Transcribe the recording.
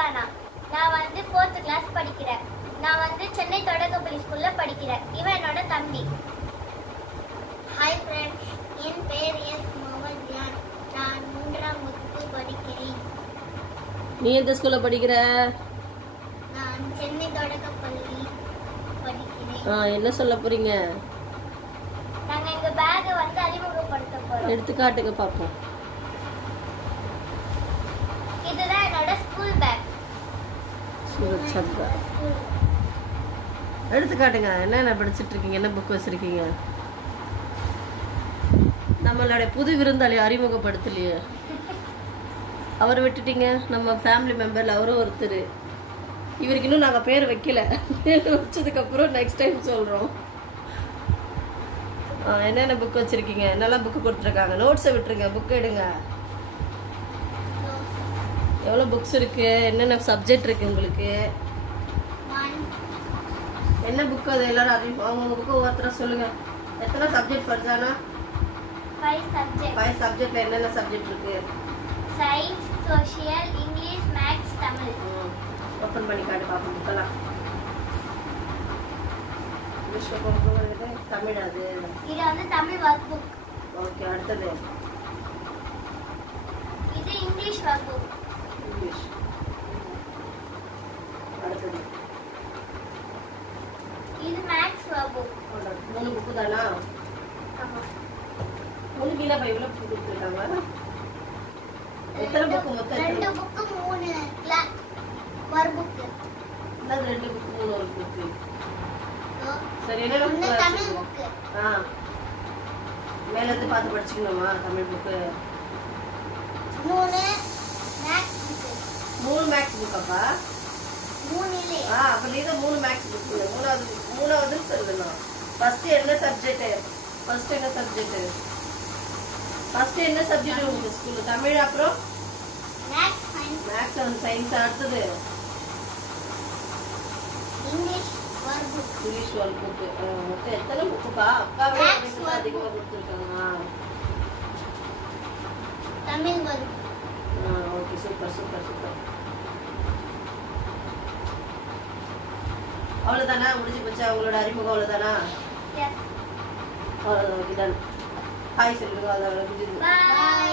Ivana. நான் வந்து 4th class படிக்கிறேன். நான் வந்து சென்னை தொடக்கப்பள்ளி ஸ்கூல்ல படிக்கிறேன். இவன் என்னோட தம்பி. ஹாய் ஃப்ரெண்ட்ஸ், என் பெயர் எஸ் முகமது ஜான். நான் 3ஆம் வகுப்பு படிக்கிறேன். நீ எந்த ஸ்கூல்ல படிக்கிற? நான் சென்னை தொடக்கப்பள்ளி படிக்கிறேன். என்ன சொல்ல போறீங்க? நாங்க எங்க பேக்கை வந்து அறிமுகப்படுத்த போறோம். எடுத்து காட்டுங்க பாப்போம். இதுதான் என்னோட ஸ்கூல் பேக். எடுத்து காட்டுங்க. என்னென்ன படிச்சுட்டு இருக்கீங்க? என்ன புக் வச்சிருக்கீங்க? நம்மளோட புது விருந்தாளி அறிமுகப்படுத்தலையே, அவரை விட்டுட்டீங்க. நம்ம ஃபேமிலி மெம்பர்ல அவரும் ஒருத்தர். இவருக்கு இன்னும் நாங்கள் பேர் வைக்கல. பேர் வச்சதுக்கப்புறம் நெக்ஸ்ட் டைம் சொல்கிறோம். என்னென்ன புக் வச்சுருக்கீங்க? என்னெல்லாம் புக்கு கொடுத்துருக்காங்க? நோட்ஸை விட்டுருங்க, புக் எடுங்க. எவ்வளோ புக்ஸ் இருக்குது? என்னென்ன சப்ஜெக்ட் இருக்குது உங்களுக்கு? என்ன புக்கு? அது எல்லாரும் அவங்க புக்கு ஒவ்வொருத்தராக சொல்லுங்கள். எத்தனை சப்ஜெக்ட் படிச்சானா? 5 சப்ஜெக்ட். 5 சப்ஜெக்ட்ல என்னென்ன சப்ஜெக்ட் இருக்கு? Science, social, English, maths, Tamil. Open பண்ணி காட்டு பாப்போம் புக்கெல்லாம். இங்கிலீஷ் புக் வருது, தமிழ் அது. இது வந்து தமிழ் ஒர்க் புக். ஓகே, அடுத்தது இது இங்கிலீஷ் ஒர்க் புக். இங்கிலீஷ். அடுத்தது இது மேத்ஸ் ஒர்க் புக். 3 புக்கு தானா? ஆமா. 3 வீணா பை இவ்வளோ புக் கொடுத்துருக்காங்க. எத்தனை புக்கு மொத்தம்? 2 புக்கு 3 ஒர்க் புக். இன்னும் 2 புக்கு 3 ஒர்க் புக்கு. சரி, என்ன ஒன்னு தமிழ் புக். மேல இருந்து பார்த்து படிச்சுக்கணுமா Tamil book? 3 maths book. 3 maths புக்கப்பா? 3 இல்ல. அப்ப நீ தான் 3 மேத்ஸ் புக். மூணாவது சொல்லணும். ஃபர்ஸ்ட் என்ன சப்ஜெக்ட்? ஃபர்ஸ்ட் என்ன சப்ஜெக்ட் உங்க ஸ்கூல்ல? தமிழ், அப்புறம் maths, science. Maths and science. அடுத்தது English work book. English work book. மொத்தம் எத்தனை புக்குப்பா? அக்காவே அதிகமா கொடுத்துருக்காங்க. தமிழ் ஒர்க். Okay, super. அவ்வளவுதானா? முடிஞ்சு போச்சா உங்களோட அறிமுகம்? அவ்வளவுதானா? எஸ். அவ்வளவுதான். Okay, ton. ஹாய் சொல்லுங்க. அவ்வளவுதான். பை.